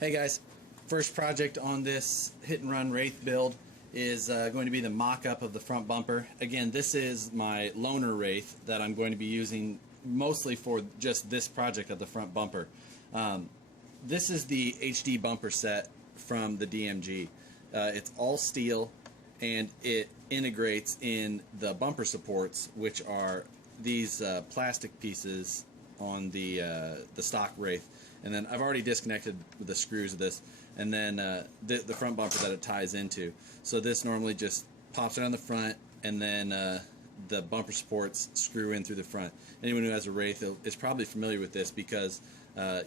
Hey guys, first project on this hit and run Wraith build is going to be the mock-up of the front bumper. Again, this is my loaner Wraith that I'm going to be using mostly for just this project of the front bumper. This is the HD bumper set from the DMG. It's all steel and it integrates in the bumper supports, which are these plastic pieces on the stock Wraith. And then I've already disconnected the screws of this, and then the front bumper that it ties into. So this normally just pops around the front, and then the bumper supports screw in through the front. Anyone who has a Wraith is probably familiar with this because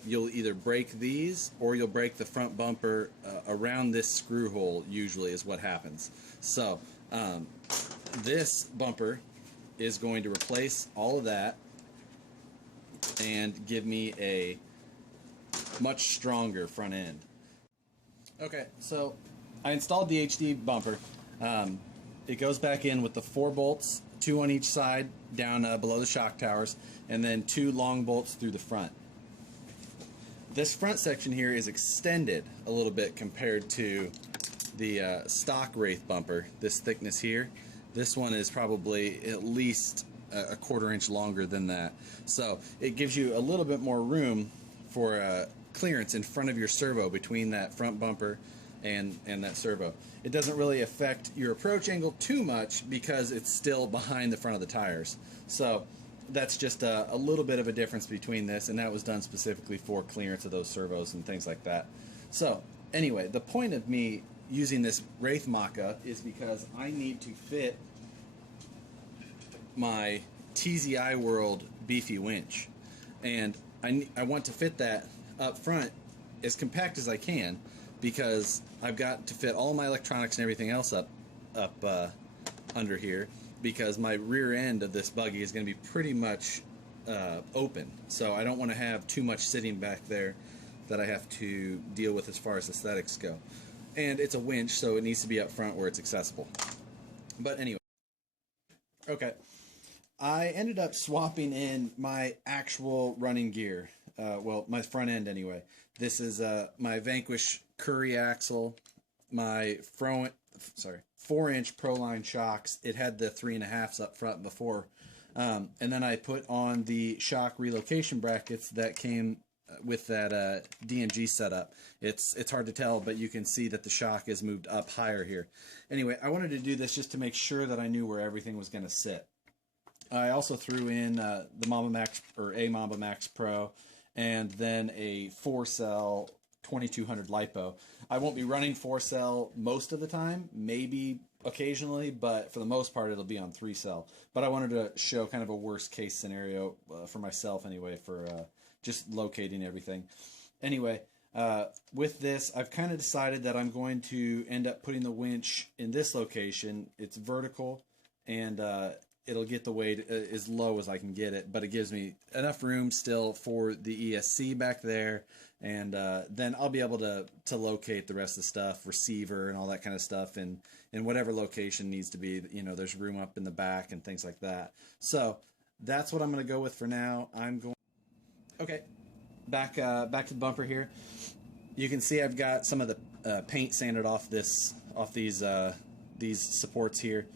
you'll either break these or you'll break the front bumper around this screw hole, usually is what happens. So this bumper is going to replace all of that and give me a much stronger front end. Okay, so I installed the HD bumper. It goes back in with the 4 bolts, 2 on each side down below the shock towers, and then 2 long bolts through the front. This front section here is extended a little bit compared to the stock Wraith bumper. This thickness here, this one is probably at least a 1/4 inch longer than that. So it gives you a little bit more room for clearance in front of your servo between that front bumper and that servo. It doesn't really affect your approach angle too much because it's still behind the front of the tires. So that's just a little bit of a difference between this, and that was done specifically for clearance of those servos and things like that. So anyway, the point of me using this Wraith mock-up is because I need to fit my TZI World beefy winch, and I want to fit that up front as compact as I can because I've got to fit all my electronics and everything else up under here, because my rear end of this buggy is going to be pretty much open, so I don't want to have too much sitting back there that I have to deal with as far as aesthetics go. And it's a winch, so it needs to be up front where it's accessible. But anyway, okay, I ended up swapping in my actual running gear. Well, my front end anyway. This is my Vanquish Curry axle, my 4-inch Proline shocks. It had the 3.5s up front before, and then I put on the shock relocation brackets that came with that DMG setup. It's hard to tell, but you can see that the shock is moved up higher here. Anyway, I wanted to do this just to make sure that I knew where everything was going to sit. I also threw in the Mamba Max, or a Mamba Max Pro, and then a 4-cell 2200 LiPo. I won't be running 4-cell most of the time, maybe occasionally, but for the most part it'll be on 3-cell. But I wanted to show kind of a worst case scenario for myself anyway, for just locating everything. Anyway, with this, I've kind of decided that I'm going to end up putting the winch in this location. It's vertical, and it'll get the weight as low as I can get it, but it gives me enough room still for the ESC back there, and then I'll be able to locate the rest of the stuff, receiver and all that kind of stuff, in whatever location needs to be. You know, there's room up in the back and things like that. So that's what I'm going to go with for now. Okay, back to the bumper here. You can see I've got some of the paint sanded off these supports here.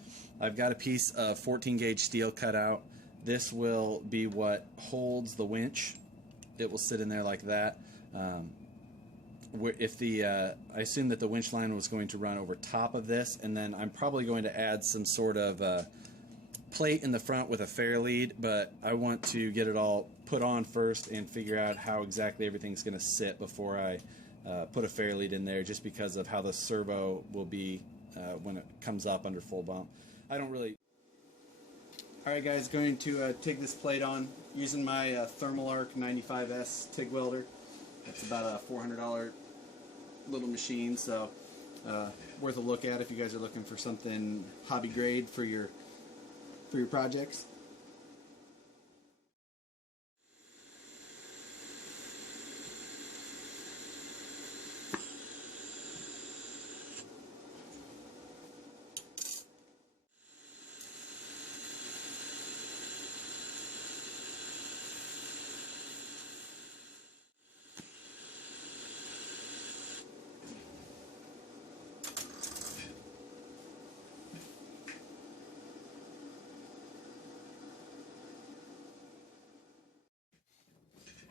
I've got a piece of 14 gauge steel cut out. This will be what holds the winch. It will sit in there like that. I assume that the winch line was going to run over top of this, and then I'm probably going to add some sort of plate in the front with a fair lead, but I want to get it all put on first and figure out how exactly everything's going to sit before I put a fair lead in there, just because of how the servo will be when it comes up under full bump. I don't really... Alright guys, going to take this plate on using my Thermal Arc 95S TIG welder. That's about a $400 little machine, so worth a look at if you guys are looking for something hobby grade for your projects.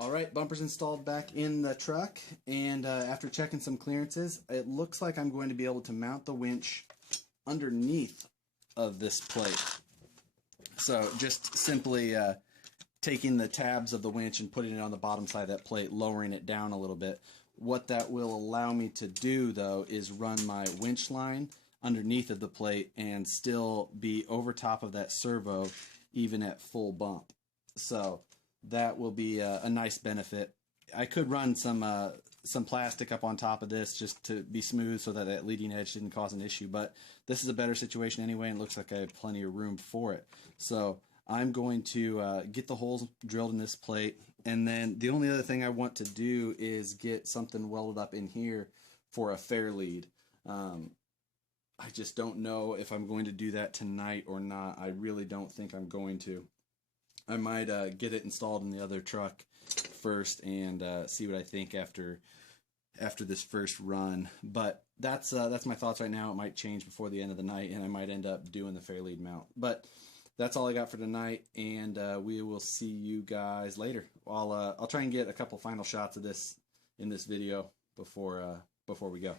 All right, bumpers installed back in the truck, and after checking some clearances, it looks like I'm going to be able to mount the winch underneath of this plate. So just simply taking the tabs of the winch and putting it on the bottom side of that plate, lowering it down a little bit. What that will allow me to do, though, is run my winch line underneath of the plate and still be over top of that servo even at full bump. So that will be a nice benefit. I could run some plastic up on top of this just to be smooth so that that leading edge didn't cause an issue, but this is a better situation anyway, and it looks like I have plenty of room for it. So I'm going to get the holes drilled in this plate, and then the only other thing I want to do is get something welded up in here for a fair lead. I just don't know if I'm going to do that tonight or not. I really don't think I'm going to. I might get it installed in the other truck first and see what I think after this first run. But that's my thoughts right now. It might change before the end of the night, and I might end up doing the fair lead mount. But that's all I got for tonight, and we will see you guys later. I'll try and get a couple final shots of this in this video before we go.